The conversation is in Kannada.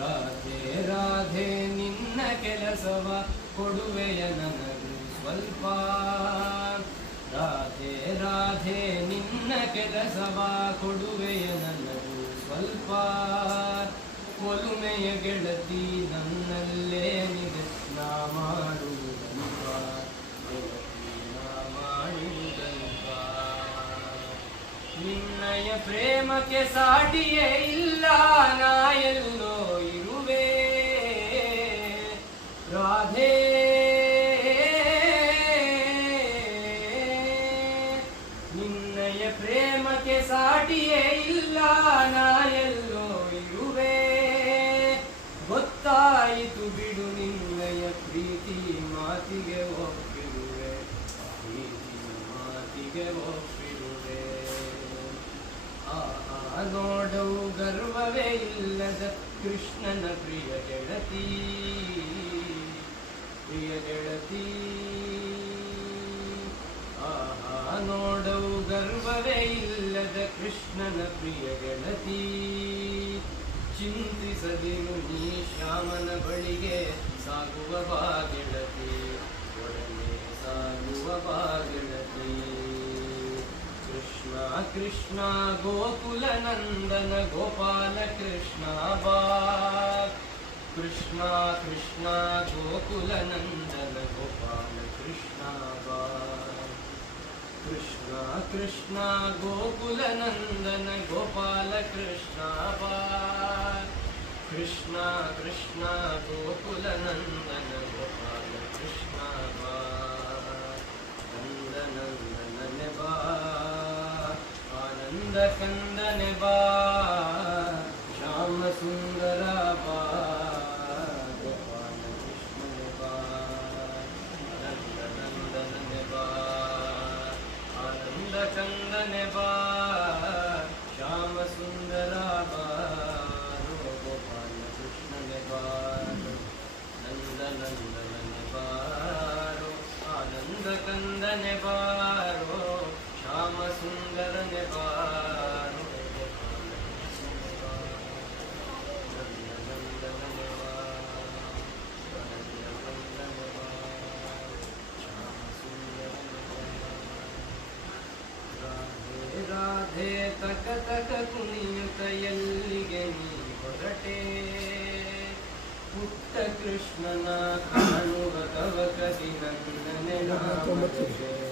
ರಾಧೆ ರಾಧೆ ನಿನ್ನ ಕೆಲಸವ ಕೊಡುವೆಯ ನನಗೂ ಸ್ವಲ್ಪ. ರಾಧೆ ರಾಧೆ ನಿನ್ನ ಕೆಲಸವ ಕೊಡುವೆಯ ನನಗೂ ಸ್ವಲ್ಪ. ಒಲುಮೆಯ ಗೆಳತಿ ನನ್ನಲ್ಲೇನಿದೆ ನಾ ಮಾಡುವುದಲ್ಪ. ನಾ ಮಾಡುವುದಲ್ಪ. ನಿನ್ನಯ ಪ್ರೇಮಕ್ಕೆ ಸಾಟಿಯೇ ಇಲ್ಲ ನಾ ಎಲ್ಲೋ ಇರುವೆ ರಾಧೆ. ನಿನ್ನಯ ಪ್ರೇಮಕ್ಕೆ ಸಾಟಿಯೇ ಇಲ್ಲ ನಾ ಎಲ್ಲೋ ಇರುವೆ. ಗೊತ್ತಾಯಿತು ಬಿಡು ನಿನ್ನಯ ಪ್ರೀತಿ ಮಾತಿಗೆ ಒಪ್ಪಿರುವೆ. ಪ್ರೀತಿ ಮಾತಿಗೆ ಒಪ್ಪಿರುವೆ. ನೋಡವು ಗರ್ವವೇ ಇಲ್ಲದ ಕೃಷ್ಣನ ಪ್ರಿಯ ಗೆಳತಿ. ಪ್ರಿಯ ಗೆಳತಿ ನೋಡವು ಗರ್ವವೇ ಇಲ್ಲದ ಕೃಷ್ಣನ ಪ್ರಿಯ ಗೆಳತಿ. ಚಿಂತಿಸದಿರು ನೀ ಶ್ಯಾಮನ ಬಳಿಗೆ ಸಾಗುವ ಬಾ ಗೆಳತಿ. ಒಡನೆ ಸಾಗುವ ಬಾ ಗೆಳತಿ. ಕೃಷ್ಣ ಕೃಷ್ಣ ಗೋಕುಲ ನಂದನ ಗೋಪಾಲ ಕೃಷ್ಣ ಬಾ. ಕೃಷ್ಣ ಕೃಷ್ಣ ಗೋಕುಲ ನಂದನ ಗೋಪಾಲ ಕೃಷ್ಣ ಬಾ. ಕೃಷ್ಣ ಕೃಷ್ಣ ಗೋಕುಲ ನಂದನ ಗೋಪಾಲ ಕೃಷ್ಣ ಬಾ. ಕೃಷ್ಣ ಕೃಷ್ಣ ಗೋಕುಲ ನಂದನ ಗೋಪಾಲ ಕೃಷ್ಣ ಬಾ. ನಂದನಂದನನೆ ಬಾ ಆನಂದ ಕಂದನೆ ಬಾ. ಶ್ಯಾಮ ಸುಂದರ ಬಾ ಗೋಪಾಲ ಕೃಷ್ಣನೆ ಬಾ. ನಂದನಂದನನೆ ಬಾ ಆನಂದ ಕಂದನೆ ಬಾ. ಶ್ಯಾಮ ಸುಂದರ ಬಾ ಗೋಪಾಲ ಕೃಷ್ಣನೆ ಬಾ. ನಂದನಂದನನೆ ಬಾರೋ ಆನಂದ ಕಂದನೆ ಬಾರೋ. ಶ್ಯಾಮ ಸುಂದರನೆ ಬಾರೋ ಗೋಪಾಲ ಕೃಷ್ಣನೆ ಬಾ. ನಂದನಂದನನೆ ಬಾ ಆನಂದ ಕಂದನೆ ಬಾ. ಶ್ಯಾಮ ಸುಂದರನೆ ಬಾ. ರಾಧೆ ರಾಧೆ ತಕ ತಕ ಕುಣಿಯುತ್ತ ಎಲ್ಲಿಗೆ ನೀ ಹೊರಟೆ. ಪುಟ್ಟ ಕೃಷ್ಣನ ಕಾಣುವ ತವಕದಿ ನನ್ನ ನೆನಪು.